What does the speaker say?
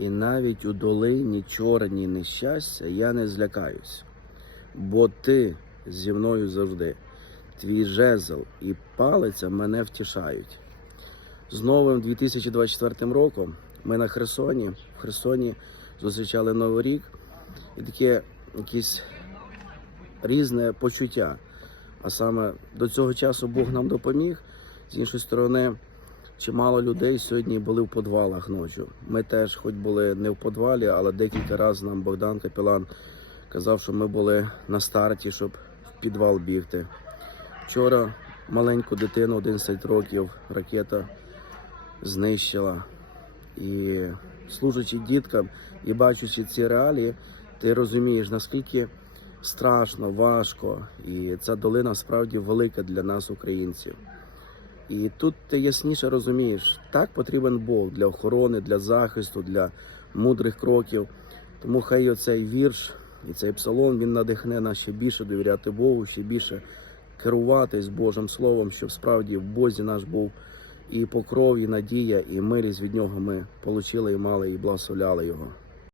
І навіть у долині чорній нещастя я не злякаюсь, бо ти зі мною завжди. Твій жезл і палиця мене втішають. З новим 2024 роком ми на Херсоні. В Херсоні зустрічали Новий рік і таке якесь різне почуття. А саме до цього часу Бог нам допоміг. З іншої сторони, чимало людей сьогодні були в підвалах ночі. Ми теж, хоч були не в підвалі, але декілька разів нам Богдан Капілан казав, що ми були на старті, щоб в підвал бігти. Вчора маленьку дитину 11 років ракета знищила. І служачи діткам і бачачи ці реалії, ти розумієш, наскільки страшно, важко, і ця долина справді велика для нас, українців. І тут ти ясніше розумієш, так потрібен Бог для охорони, для захисту, для мудрих кроків. Тому хай оцей вірш і цей псалом він надихне нас ще більше довіряти Богу, ще більше керуватись Божим Словом, щоб справді в Бозі наш був і покров, і надія, і милість від нього ми отримали і мали, і благословляли його.